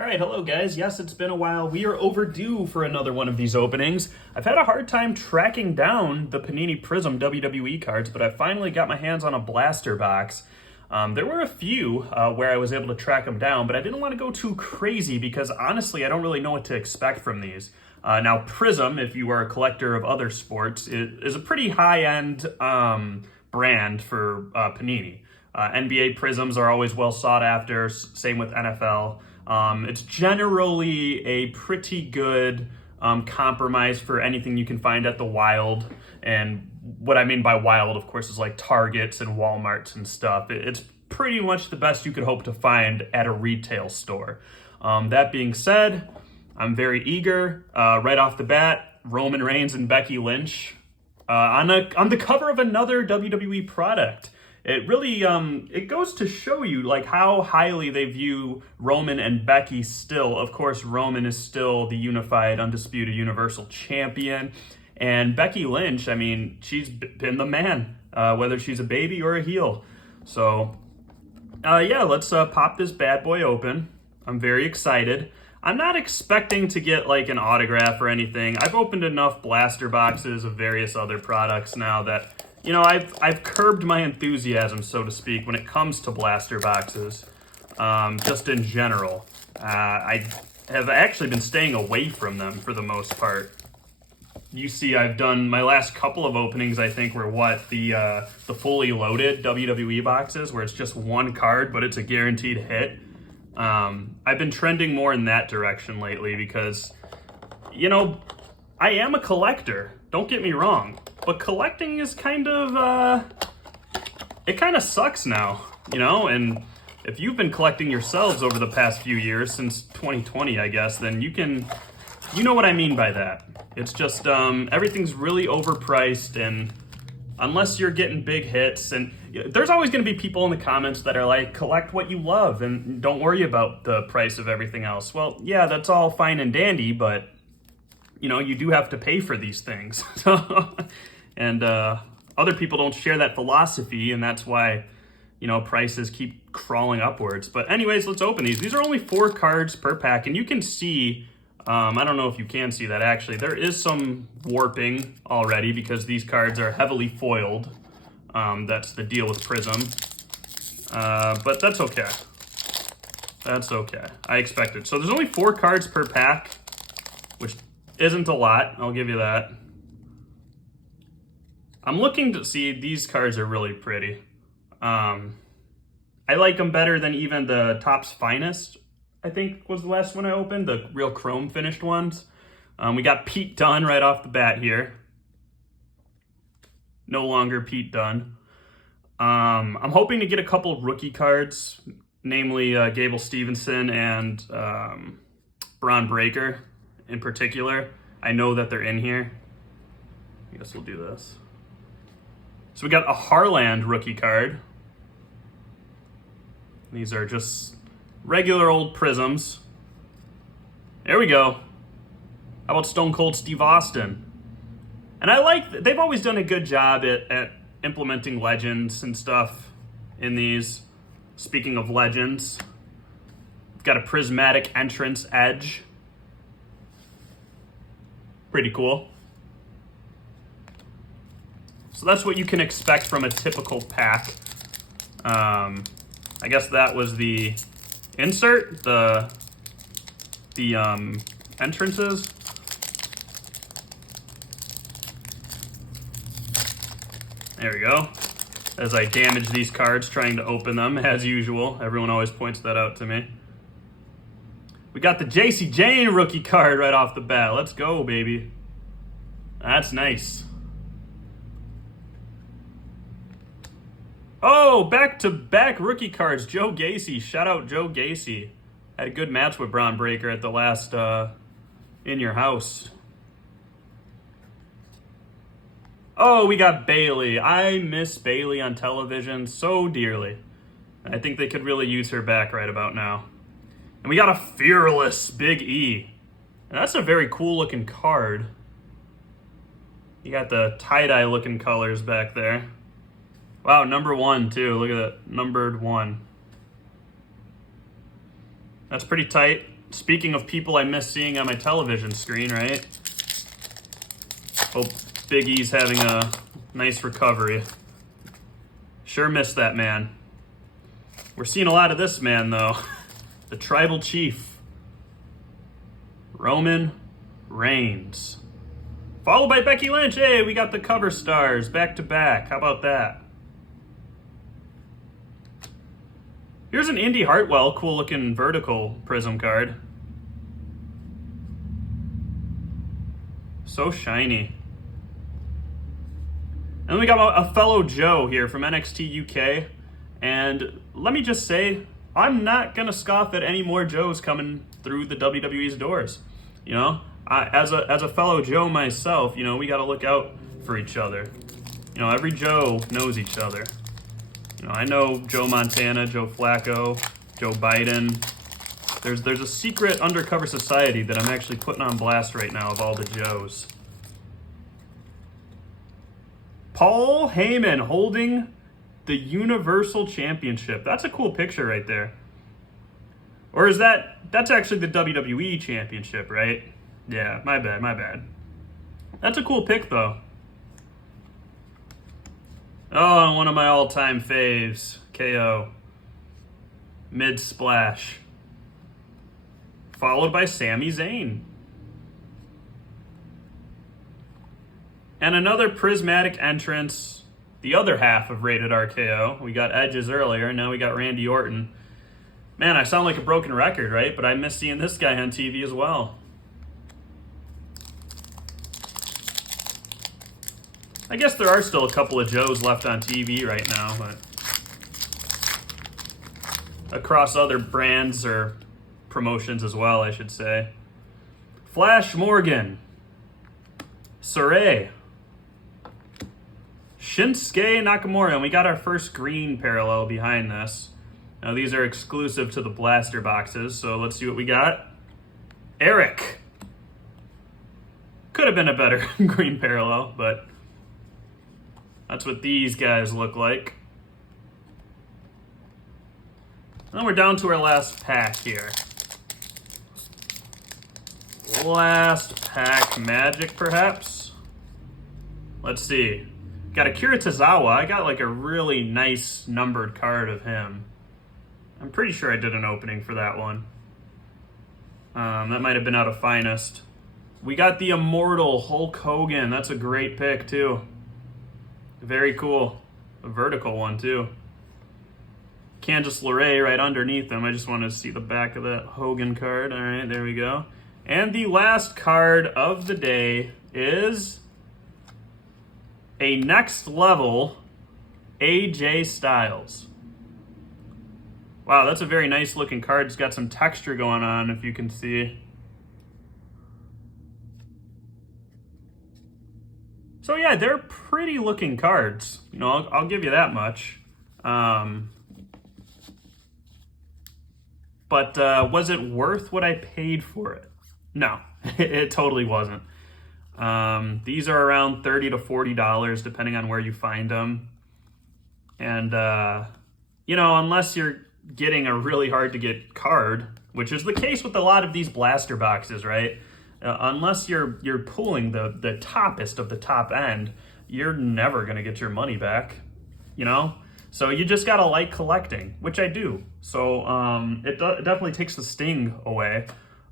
All right, hello guys. Yes, it's been a while. We are overdue for another one of these openings. I've had a hard time tracking down the Panini Prizm WWE cards, but I finally got my hands on a blaster box. There were a few where I was able to track them down, but I didn't want to go too crazy because honestly, I don't really know what to expect from these. Now, Prizm, if you are a collector of other sports, is a pretty high-end brand for Panini. NBA Prizms are always well sought after, same with NFL. It's generally a pretty good compromise for anything you can find at the Wild. And what I mean by Wild, of course, is like Targets and Walmarts and stuff. It's pretty much the best you could hope to find at a retail store. That being said, I'm very eager. Right off the bat, Roman Reigns and Becky Lynch on the cover of another WWE product. It really, it goes to show you like how highly they view Roman and Becky still. Of course, Roman is still the unified, undisputed Universal Champion. And Becky Lynch, I mean, she's been the man, whether she's a baby or a heel. So, yeah, let's pop this bad boy open. I'm very excited. I'm not expecting to get like an autograph or anything. I've opened enough blaster boxes of various other products now that, you know, I've curbed my enthusiasm, so to speak, when it comes to blaster boxes, just in general. I have actually been staying away from them for the most part. You see, I've done my last couple of openings, I think, were the fully loaded WWE boxes, where it's just one card, but it's a guaranteed hit. I've been trending more in that direction lately because, you know, I am a collector. Don't get me wrong. But collecting is kind of, it kind of sucks now, you know? And if you've been collecting yourselves over the past few years, since 2020, I guess, then you know what I mean by that. It's just, everything's really overpriced, and unless you're getting big hits, and there's always going to be people in the comments that are like, collect what you love and don't worry about the price of everything else. Well, yeah, that's all fine and dandy, but you know, you do have to pay for these things. And other people don't share that philosophy, and that's why, you know, prices keep crawling upwards. But anyways, let's open these. These are only 4 cards per pack, and you can see, I don't know if you can see that actually, there is some warping already because these cards are heavily foiled. That's the deal with Prizm. But that's okay. That's okay. I expected. So there's only 4 cards per pack, which isn't a lot, I'll give you that. I'm looking to see, these cards are really pretty. I like them better than even the Topps Finest, I think was the last one I opened, the real chrome finished ones. We got Pete Dunne right off the bat here. No longer Pete Dunne. I'm hoping to get a couple rookie cards, namely Gable Stevenson and Braun Breaker in particular. I know that they're in here. I guess we'll do this. So we got a Harland rookie card. These are just regular old Prizms. There we go. How about Stone Cold Steve Austin? And I like, they've always done a good job at implementing legends and stuff in these. Speaking of legends, we've got a prismatic entrance edge. Pretty cool. So that's what you can expect from a typical pack. I guess that was the insert, the entrances. There we go. As I damage these cards trying to open them, as usual. Everyone always points that out to me. We got the JC Jane rookie card right off the bat. Let's go, baby. That's nice. Oh, back-to-back rookie cards. Joe Gacy. Shout out Joe Gacy. Had a good match with Braun Breaker at the last In Your House. Oh, we got Bayley. I miss Bayley on television so dearly. I think they could really use her back right about now. And we got a Fearless Big E. And that's a very cool looking card. You got the tie-dye looking colors back there. Wow, number 1 too. Look at that, numbered 1. That's pretty tight. Speaking of people I miss seeing on my television screen, right? Hope Big E's having a nice recovery. Sure missed that man. We're seeing a lot of this man, though. The Tribal Chief, Roman Reigns. Followed by Becky Lynch. Hey, we got the cover stars back to back. How about that? Here's an Indy Hartwell, cool looking vertical prism card. So shiny. And then we got a fellow Joe here from NXT UK. And let me just say, I'm not going to scoff at any more Joes coming through the WWE's doors. You know, as a fellow Joe myself, you know, we got to look out for each other. You know, every Joe knows each other. You know, I know Joe Montana, Joe Flacco, Joe Biden. There's a secret undercover society that I'm actually putting on blast right now of all the Joes. Paul Heyman holding the Universal Championship. That's a cool picture right there. Or is that's actually the WWE Championship, right? Yeah, my bad. That's a cool pick, though. Oh, one of my all-time faves, KO. Mid-splash. Followed by Sami Zayn. And another prismatic entrance, the other half of Rated RKO. We got Edges earlier, now we got Randy Orton. Man, I sound like a broken record, right? But I miss seeing this guy on TV as well. I guess there are still a couple of Joes left on TV right now, but across other brands or promotions as well, I should say. Flash Morgan, Saray, Shinsuke Nakamura, and we got our first green parallel behind this. Now these are exclusive to the blaster boxes, so let's see what we got. Eric. Could have been a better green parallel, but that's what these guys look like. And we're down to our last pack here. Last pack Magic, perhaps? Let's see. Got Akira Tozawa. I got like a really nice numbered card of him. I'm pretty sure I did an opening for that one. That might have been out of Finest. We got the Immortal Hulk Hogan. That's a great pick, too. Very cool. A vertical one, too. Candice LeRae right underneath them. I just wanted to see the back of that Hogan card. All right, there we go. And the last card of the day is a next level AJ Styles. Wow, that's a very nice looking card. It's got some texture going on, if you can see. So yeah, they're pretty looking cards. You know, I'll give you that much. But was it worth what I paid for it? No, it totally wasn't. These are around $30 to $40, depending on where you find them. And, you know, unless you're getting a really hard to get card, which is the case with a lot of these blaster boxes, right? Unless you're pulling the toppest of the top end, you're never going to get your money back, you know? So you just got to like collecting, which I do. So it definitely takes the sting away,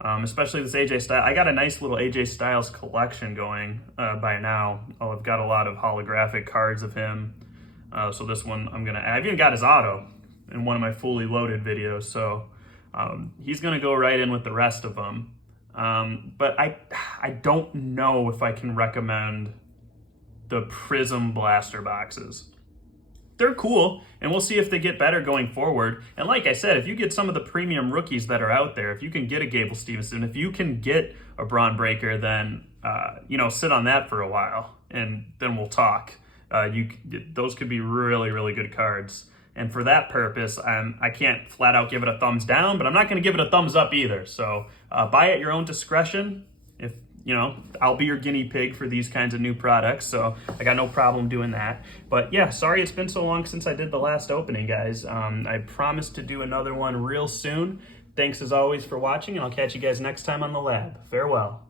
especially this AJ Styles. I got a nice little AJ Styles collection going by now. Oh, I've got a lot of holographic cards of him. So this one I'm going to add. I've even got his auto in one of my fully loaded videos. So he's going to go right in with the rest of them. But I don't know if I can recommend the Prizm blaster boxes. They're cool, and we'll see if they get better going forward. And like I said, if you get some of the premium rookies that are out there, if you can get a Gable Stevenson, if you can get a Braun Breaker, then, you know, sit on that for a while, and then we'll talk. Those could be really, really good cards. And for that purpose, I can't flat out give it a thumbs down, but I'm not going to give it a thumbs up either. So buy at your own discretion. If you know, I'll be your guinea pig for these kinds of new products, so I got no problem doing that. But yeah, sorry it's been so long since I did the last opening, guys. I promise to do another one real soon. Thanks as always for watching, and I'll catch you guys next time on the lab. Farewell.